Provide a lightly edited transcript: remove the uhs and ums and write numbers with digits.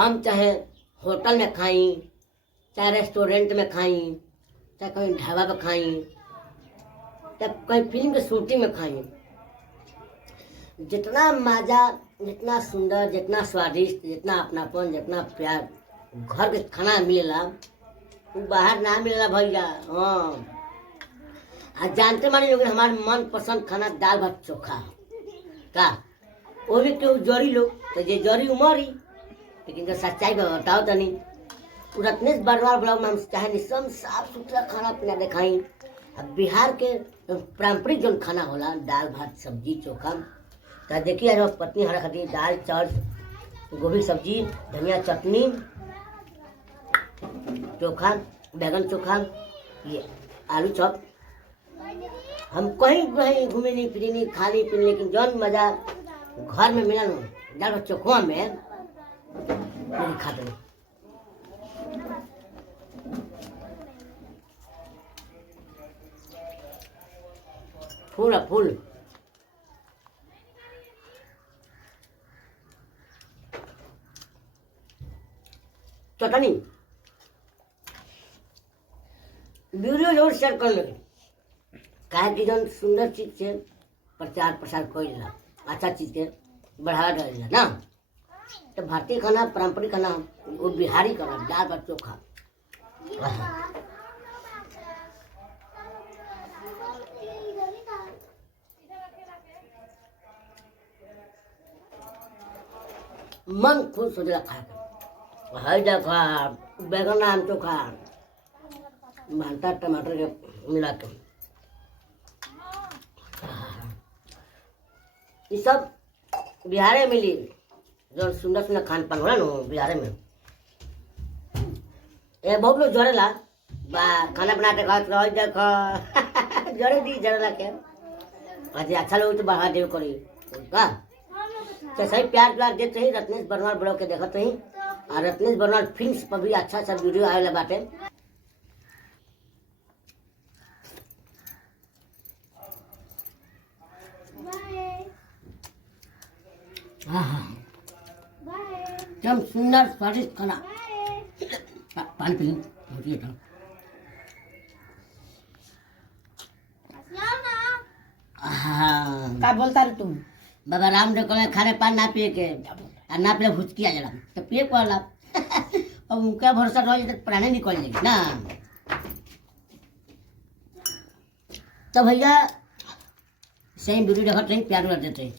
हम चाहे होटल में खाई, चाहे रेस्टोरेंट में खाई, चाहे कहीं ढाबा पर खाई, चाहे कहीं फिल्म के शूटिंग में खाई, जितना मज़ा, जितना सुंदर, जितना स्वादिष्ट, जितना अपनापन, जितना प्यार घर के खाना मिलेला वो बाहर ना मिलेला भैया। हाँ, आज जानते मानी लोग हमारे मन पसंद खाना दाल भात चोखा का, वो भी क्यों जड़ी लोग तो ये जड़ी उमरी, लेकिन जो सच्चाई का बताओ तो नहीं। रत्नेश बर्मा ब्लॉग में हम चाहे निसम साफ सुथरा खाना पीना दिखाई। अब बिहार के पारंपरिक जो खाना होला दाल भात सब्जी चोखा, तो देखिए आज पत्नी हरा खाती दाल चावल गोभी सब्जी धनिया चटनी चोखा बैगन चोखा ये आलू चॉप। हम कहीं कहीं घूमे नहीं फिरे नहीं खा नहीं पीने, लेकिन जौन मजा घर में मिला ना दाल भात चोखा में खाते नहीं। फूल फूल चटनी वीडियो जरूर शेयर कर लेंगे, काहे कि जौन सुंदर चीज से प्रचार प्रसार करेला, अच्छा चीज के बढ़ावा देला ना। तो भारतीय खाना पारंपरिक खाना वो बिहारी खाना दाल भात चोखा मन खुश हो जाएगा खा के। हरी देखा बैगन आम चोखा भांटा टमाटर के मिला के ये सब बिहारे मिली। जो सुंदर सुंदर खान पान होला ना बिहार में ये बहुत लोग जड़ेला बा खाना बनाते खाते देखो जड़े दी जड़ेला के अरे अच्छा लोग तो बढ़ा देव करी का सही प्यार प्यार देते ही रत्नेश बर्मा ब्लॉग के देखते ही। और रत्नेश बर्मा फिल्म्स पर भी अच्छा अच्छा वीडियो आएला बाटे। एकदम सुंदर स्वादिष्ट खाना पानी पी लीजिए। का बोलता रे तुम? बाबा रामदेव कहले खाने पान ना पिए के आ ना पिए भुचकी आ जाला तो पिए पड़ला। अब उनका भरोसा रह जाए तो प्राणी निकल जाएगी ना। तो भैया सही वीडियो देखते हैं प्यार देते हैं।